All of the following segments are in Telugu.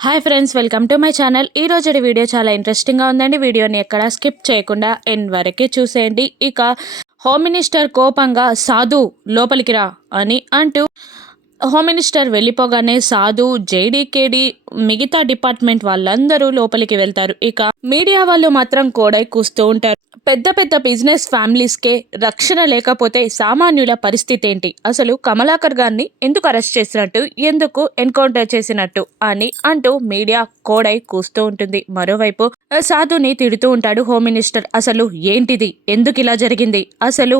Hi friends welcome to my channel ఈ రోజు వీడియో చాలా ఇంట్రెస్టింగ్గా ఉందండి. వీడియోని ఎక్కడ స్కిప్ చేయకుండా ఎన్ వరకే చూసేయండి. ఇక హోమ్ మినిస్టర్ కోపంగా సాధు లోపలికి రా అని అంటూ హోమ్ మినిస్టర్ వెళ్ళిపోగానే సాధు జేడీకేడి మిగతా డిపార్ట్మెంట్ వాళ్ళందరూ లోపలికి వెళ్తారు. ఇక మీడియా వాళ్ళు మాత్రం కోడై కూస్తూ ఉంటారు. పెద్ద పెద్ద బిజినెస్ ఫ్యామిలీస్కే రక్షణ లేకపోతే సామాన్యుల పరిస్థితి ఏంటి? అసలు కమలాకర్ గారిని ఎందుకు అరెస్ట్ చేసినట్టు? ఎందుకు ఎన్కౌంటర్ చేసినట్టు? అని అంటూ మీడియా కోడై కూస్తూ ఉంటుంది. మరోవైపు సాధుని తిడుతూ ఉంటాడు హోమ్ మినిస్టర్. అసలు ఏంటిది? ఎందుకు ఇలా జరిగింది? అసలు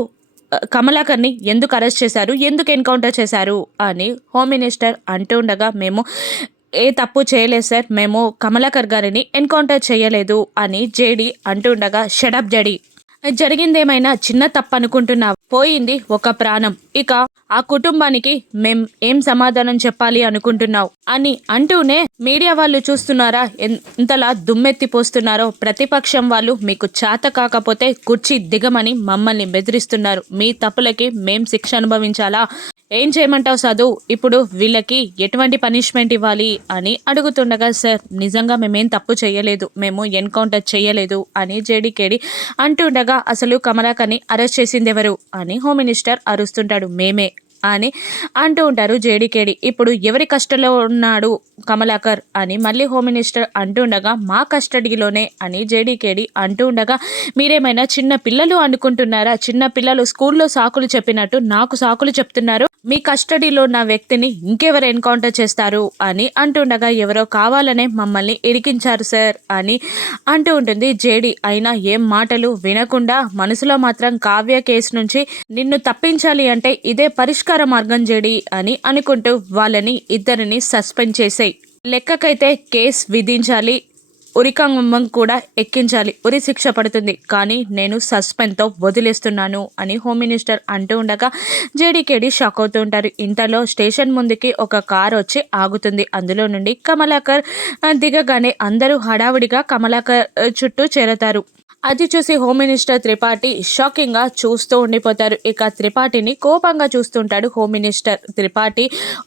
కమలాకర్ని ఎందుకు అరెస్ట్ చేశారు? ఎందుకు ఎన్కౌంటర్ చేశారు? అని హోమ్ మినిస్టర్ అంటూ ఉండగా మేము ఏ తప్పు చేయలేదు సార్. మేము కమలాకర్ గారిని ఎన్కౌంటర్ చేయలేదు అని జేడి అంటుండగా షడప్ జడి. జరిగిందేమైనా చిన్న తప్పు అనుకుంటున్నా పోయింది ఒక ప్రాణం. ఇక ఆ కుటుంబానికి మేం ఏం సమాధానం చెప్పాలి అనుకుంటున్నావు? అని అంటూనే మీడియా వాళ్ళు చూస్తున్నారా ఎంతలా దుమ్మెత్తిపోస్తున్నారో ప్రతిపక్షం వాళ్ళు మీకు చేత కాకపోతే కుర్చీ దిగమని మమ్మల్ని బెదిరిస్తున్నారు. మీ తప్పులకి మేం శిక్ష అనుభవించాలా? ఏం చేయమంటావు సాధు? ఇప్పుడు వీళ్ళకి ఎటువంటి పనిష్మెంట్ ఇవ్వాలి అని అడుగుతుండగా సార్ నిజంగా మేమేం తప్పు చేయలేదు. మేము ఎన్కౌంటర్ చేయలేదు అని జేడీకేడి అంటుండగా అసలు కమలాకని అరెస్ట్ చేసింది ఎవరు అని హోమ్ మినిస్టర్ అరుస్తుంటాడు మేమే. అని అంటూ ఉంటారు జేడీకేడి. ఇప్పుడు ఎవరి కష్టంలో ఉన్నాడు కమలాకర్ అని మళ్ళీ హోమ్ మినిస్టర్ అంటుండగా మా కస్టడీలోనే అని జేడీకేడి అంటూ ఉండగా మీరేమైనా చిన్న పిల్లలు అనుకుంటున్నారా? చిన్న పిల్లలు స్కూల్లో సాకులు చెప్పినట్టు నాకు సాకులు చెప్తున్నారు. మీ కస్టడీలో ఉన్న వ్యక్తిని ఇంకెవరు ఎన్కౌంటర్ చేస్తారు? అని అంటుండగా ఎవరో కావాలనే మమ్మల్ని ఇరికించారు సార్ అని అంటూ ఉంటుంది జేడి. అయినా ఏం మాటలు వినకుండా మనసులో మాత్రం కావ్య కేసు నుంచి నిన్ను తప్పించాలి అంటే ఇదే పరిష్కారం మార్గం జేడి అని అనుకుంటూ వాళ్ళని ఇద్దరిని సస్పెండ్ చేసాయి. లెక్కకైతే కేసు విధించాలి ఉరికంగం కూడా ఎక్కించాలి. ఉరి శిక్ష పడుతుంది. కానీ నేను సస్పెన్తో వదిలేస్తున్నాను అని హోమ్ మినిస్టర్ అంటూ ఉండగా జేడీకేడి షాక్ అవుతూ ఉంటారు. ఇంతలో స్టేషన్ ముందుకి ఒక కార్ వచ్చి ఆగుతుంది. అందులో నుండి కమలాకర్ దిగగానే అందరూ హడావుడిగా కమలాకర్ చుట్టూ చేరతారు. అది చూసి హోమ్ మినిస్టర్ త్రిపాఠి షాకింగ్గా చూస్తూ ఉండిపోతారు. ఇక త్రిపాఠిని కోపంగా చూస్తుంటాడు హోమ్ మినిస్టర్. త్రిపాఠి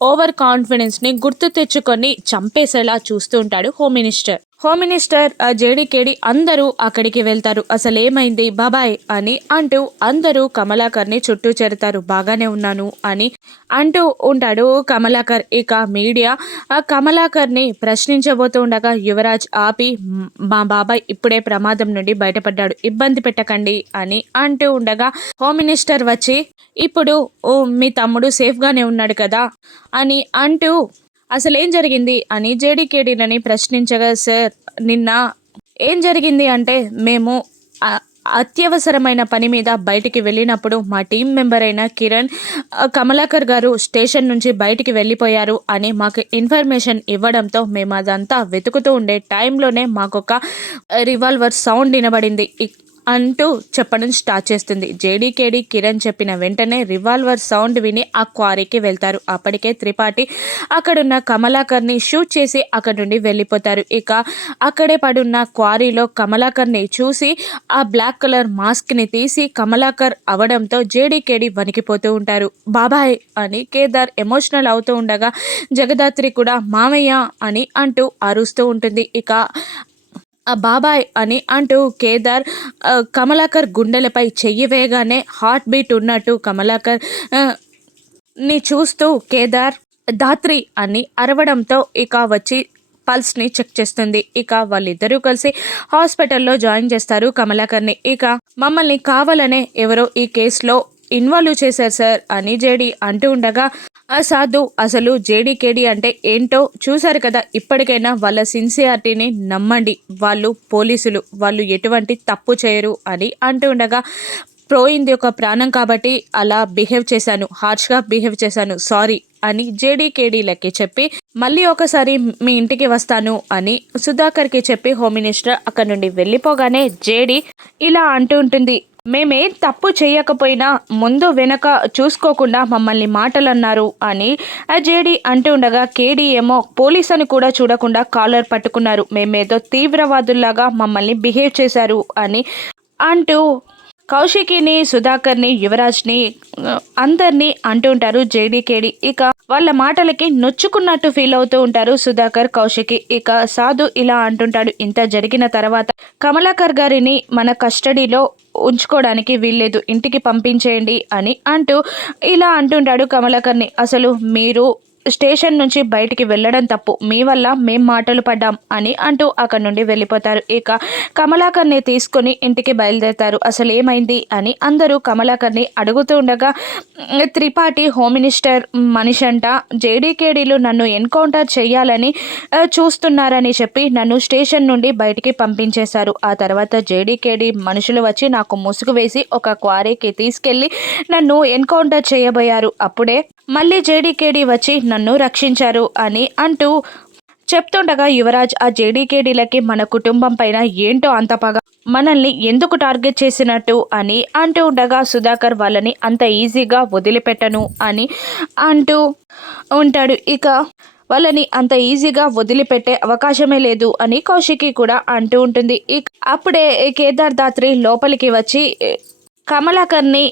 ఓవర్ కాన్ఫిడెన్స్ని గుర్తు తెచ్చుకొని చంపేసేలా చూస్తూ ఉంటాడు హోమ్ మినిస్టర్. హోమ్ మినిస్టర్ జేడీకేడి అందరూ అక్కడికి వెళ్తారు. అసలు ఏమైంది బాబాయ్ అని అంటూ అందరూ కమలాకర్ని చుట్టూ చేరుతారు. బాగానే ఉన్నాను అని అంటూ ఉంటాడు కమలాకర్. ఇక మీడియా ఆ కమలాకర్ని ప్రశ్నించబోతూ ఉండగా యువరాజ్ ఆపి మా బాబాయ్ ఇప్పుడే ప్రమాదం నుండి బయటపడ్డాడు. ఇబ్బంది పెట్టకండి అని అంటూ ఉండగా హోమ్ మినిస్టర్ వచ్చి ఇప్పుడు ఓ మీ తమ్ముడు సేఫ్గానే ఉన్నాడు కదా అని అంటూ అసలు ఏం జరిగింది అని జేడీకేడీలని ప్రశ్నించగా సార్ నిన్న ఏం జరిగింది అంటే మేము అత్యవసరమైన పని మీద బయటికి వెళ్ళినప్పుడు మా టీం మెంబర్ అయిన కిరణ్ కమలాకర్ గారు స్టేషన్ నుంచి బయటికి వెళ్ళిపోయారు అని మాకు ఇన్ఫర్మేషన్ ఇవ్వడంతో మేము అదంతా వెతుకుతూ ఉండే టైంలోనే మాకు ఒక రివాల్వర్ సౌండ్ వినబడింది. అంటూ చెప్పడం స్టార్ట్ చేస్తుంది. జేడీకేడి కిరణ్ చెప్పిన వెంటనే రివాల్వర్ సౌండ్ విని ఆ క్వారీకి వెళ్తారు. అప్పటికే త్రిపాఠి అక్కడున్న కమలాకర్ని షూట్ చేసి అక్కడి నుండి వెళ్ళిపోతారు. ఇక అక్కడే పడున్న క్వారీలో కమలాకర్ని చూసి ఆ బ్లాక్ కలర్ మాస్క్ని తీసి కమలాకర్ అవడంతో జేడీకేడి వణికిపోతూ ఉంటారు. బాబాయ్ అని కేదార్ ఎమోషనల్ అవుతూ ఉండగా జగదాత్రి కూడా మామయ్య అని అంటూ అరుస్తూ ఉంటుంది. ఇక బాబాయ్ అని అంటూ కేదార్ కమలాకర్ గుండెలపై చెయ్యి వేయగానే హార్ట్ బీట్ ఉన్నట్టు కమలాకర్ని చూస్తూ కేదార్ దాత్రి అని అరవడంతో ఇక వచ్చి పల్స్ని చెక్ చేస్తుంది. ఇక వాళ్ళిద్దరూ కలిసి హాస్పిటల్లో జాయిన్ చేస్తారు కమలాకర్ని. ఇక మమ్మల్ని కావాలనే ఎవరో ఈ కేసులో ఇన్వాల్వ్ చేశారు సార్ అని జేడి అంటూ ఉండగా సాధు అసలు జేడీకేడీ అంటే ఏంటో చూశారు కదా. ఇప్పటికైనా వాళ్ళ సిన్సియారిటీని నమ్మండి. వాళ్ళు పోలీసులు. వాళ్ళు ఎటువంటి తప్పు చేయరు అని అంటూ ఉండగా పోయింది ఒక ప్రాణం కాబట్టి అలా బిహేవ్ చేశాను. హార్ష్గా బిహేవ్ చేశాను. సారీ అని జేడీకేడీలకి చెప్పి మళ్ళీ ఒకసారి మీ ఇంటికి వస్తాను అని సుధాకర్కి చెప్పి హోమ్ మినిస్టర్ అక్కడ నుండి వెళ్ళిపోగానే జేడీ ఇలా అంటూ ఉంటుంది మేమేం తప్పు చేయకపోయినా ముందు వెనక చూసుకోకుండా మమ్మల్ని మాటలు అన్నారు అని జేడీ అంటూ ఉండగా కేడీ ఏమో పోలీస్ అని కూడా చూడకుండా కాలర్ పట్టుకున్నారు. మేమేదో తీవ్రవాదుల్లాగా మమ్మల్ని బిహేవ్ చేశారు అని అంటూ కౌశికిని సుధాకర్ని యువరాజ్ని అందరినీ అంటూ ఉంటారు జేడీకేడి. ఇక వాళ్ళ మాటలకి నొచ్చుకున్నట్టు ఫీల్ అవుతూ ఉంటారు సుధాకర్ కౌశికి. ఇక సాధు ఇలా అంటుంటాడు ఇంత జరిగిన తర్వాత కమలాకర్ గారిని మన కస్టడీలో ఉంచుకోవడానికి వీల్లేదు ఇంటికి పంపించేయండి అని అంటూ ఇలా అంటుంటాడు కమలాకర్ని. అసలు మీరు స్టేషన్ నుంచి బయటికి వెళ్ళడం తప్పు. మీ వల్ల మేం మాటలు పడ్డాం అని అంటూ అక్కడి నుండి వెళ్ళిపోతారు. ఇక కమలాకర్ని తీసుకొని ఇంటికి బయలుదేరుతారు. అసలు ఏమైంది అని అందరూ కమలాకర్ని అడుగుతూ ఉండగా త్రిపాఠి హోమ్ మినిస్టర్ మనిషి అంట జేడీకేడీలు నన్ను ఎన్కౌంటర్ చేయాలని చూస్తున్నారని చెప్పి నన్ను స్టేషన్ నుండి బయటికి పంపించేశారు. ఆ తర్వాత జేడీకేడీ మనుషులు వచ్చి నాకు ముసుగు వేసి ఒక క్వారీకి తీసుకెళ్ళి నన్ను ఎన్కౌంటర్ చేయబోయారు. అప్పుడే మళ్ళీ జేడీకేడీ వచ్చి నన్ను రక్షించారు అని అంటూ చెప్తుండగా యువరాజ్ ఆ జేడీకేడీలకి మన కుటుంబం పైన ఏంటో అంత పగ మనల్ని ఎందుకు టార్గెట్ చేసినట్టు? అని అంటూ ఉండగా సుధాకర్ వాళ్ళని అంత ఈజీగా వదిలిపెట్టను అని అంటూ ఉంటాడు. ఇక వాళ్ళని అంత ఈజీగా వదిలిపెట్టే అవకాశమే లేదు అని కౌశికి కూడా అంటూ ఉంటుంది. ఇక అప్పుడే కేదార్ దాత్రి లోపలికి వచ్చి కమలాకర్ని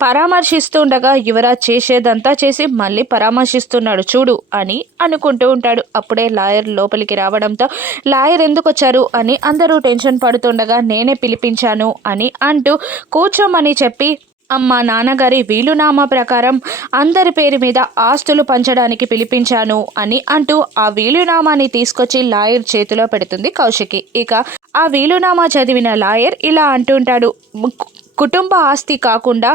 పరామర్శిస్తుండగా యువరాజ్ చేసేదంతా చేసి మళ్ళీ పరామర్శిస్తున్నాడు చూడు అని అనుకుంటూ ఉంటాడు. అప్పుడే లాయర్ లోపలికి రావడంతో లాయర్ ఎందుకు వచ్చారు అని అందరూ టెన్షన్ పడుతుండగా నేనే పిలిపించాను అని అంటూ కూర్చోమని చెప్పి అమ్మ నాన్నగారి వీలునామా ప్రకారం అందరి పేరు మీద ఆస్తులు పంచడానికి పిలిపించాను అని అంటూ ఆ వీలునామాని తీసుకొచ్చి లాయర్ చేతిలో పెడుతుంది కౌశికి. ఇక ఆ వీలునామా చదివిన లాయర్ ఇలా అంటుంటాడు కుటుంబ ఆస్తి కాకుండా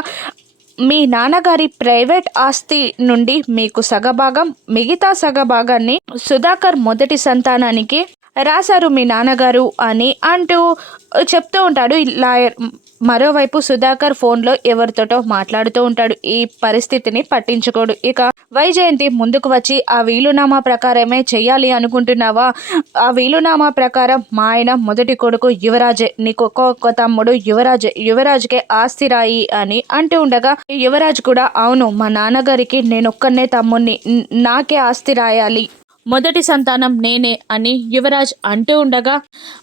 మీ నాన్నగారి ప్రైవేట్ ఆస్తి నుండి మీకు సగభాగం మిగతా సగభాగాన్ని సుధాకర్ మొదటి సంతానానికి రాశారు మీ నాన్నగారు అని అంటూ చెప్తూ ఉంటాడు లాయర్. మరోవైపు సుధాకర్ ఫోన్లో ఎవరితోటో మాట్లాడుతూ ఉంటాడు. ఈ పరిస్థితిని పట్టించుకోడు. ఇక వైజయంతి ముందుకు వచ్చి ఆ వీలునామా ప్రకారమే చేయాలి అనుకుంటున్నావా? ఆ వీలునామా ప్రకారం మా ఆయన మొదటి కొడుకు యువరాజే. నీకు ఒక్కొక్క తమ్ముడు యువరాజే. యువరాజ్కే ఆస్తి రాయి అని అంటూ ఉండగా యువరాజ్ కూడా అవును మా నాన్నగారికి నేను ఒక్కనే తమ్ముణ్ణి. నాకే ఆస్తి రాయాలి. మొదటి సంతానం నేనే అని యువరాజ్ అంటూ ఉండగా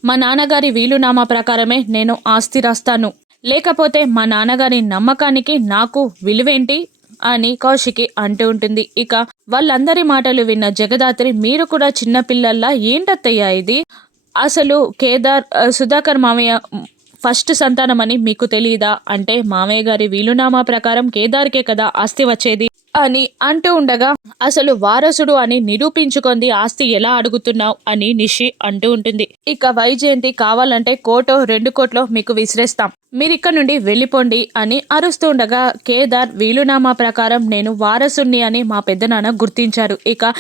మా నాన్నగారి వీలునామా ప్రకారమే నేను ఆస్తి రాస్తాను. లేకపోతే మా నాన్నగారి నమ్మకానికి నాకు విలువేంటి? అని కౌశికి అంటూ ఉంటుంది. ఇక వాళ్ళందరి మాటలు విన్న జగదాత్రి మీరు కూడా చిన్నపిల్లల్లా ఏంటత్తయ్యా ఇది? అసలు కేదార్ సుధాకర్ మామయ్య ఫస్ట్ సంతానం అని మీకు తెలియదా అంటే మామయ్య గారి వీలునామా ప్రకారం కేదార్కే కదా ఆస్తి వచ్చేది? అని అంటూ ఉండగా అసలు వారసుడు అని నిరూపించుకుంది ఆస్తి ఎలా అడుగుతున్నావు? అని నిషి అంటూ ఉంటుంది. ఇక వైజయంతి కావాలంటే కోటో రెండు కోట్లో మీకు విసిరేస్తాం. మీరు నుండి వెళ్ళిపోండి అని అరుస్తూ ఉండగా కేదార్ వీలునామా ప్రకారం నేను వారసుణ్ణి అని మా పెద్దనాన్న గుర్తించారు. ఇక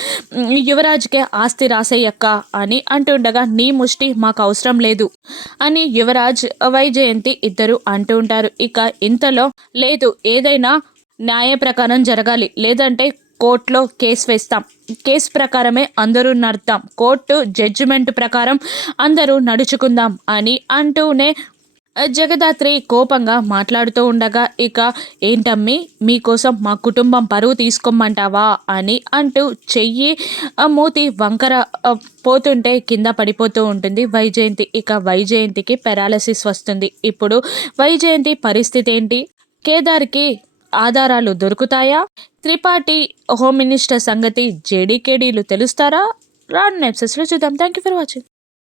యువరాజ్కే ఆస్తి రాసేయక్క అని అంటుండగా నీ ముష్టి మాకు అవసరం లేదు అని యువరాజ్ వైజయంతి ఇద్దరు అంటూ ఉంటారు. ఇక ఇంతలో లేదు ఏదైనా న్యాయ ప్రకారం జరగాలి. లేదంటే కోర్టులో కేసు వేస్తాం. కేసు ప్రకారమే అందరూ నడతాం కోర్టు జడ్జిమెంట్ ప్రకారం అందరూ నడుచుకుందాం అని అంటూనే జగదాత్రి కోపంగా మాట్లాడుతూ ఉండగా ఇక ఏంటమ్మి? మీకోసం మా కుటుంబం పరువు తీసుకోమంటావా? అని అంటూ చెయ్యి మూతి వంకర పోతుంటే కింద పడిపోతూ ఉంటుంది వైజయంతి. ఇక వైజయంతికి పెరాలసిస్ వస్తుంది. ఇప్పుడు వైజయంతి పరిస్థితి ఏంటి? కేదార్కి ఆధారాలు దొరుకుతాయా? త్రిపాఠి హోమ్ మినిస్టర్ సంగతి జేడీకేడీలు తెలుస్తారా? రాను నెప్సెస్లో చూద్దాం. Thank you for watching.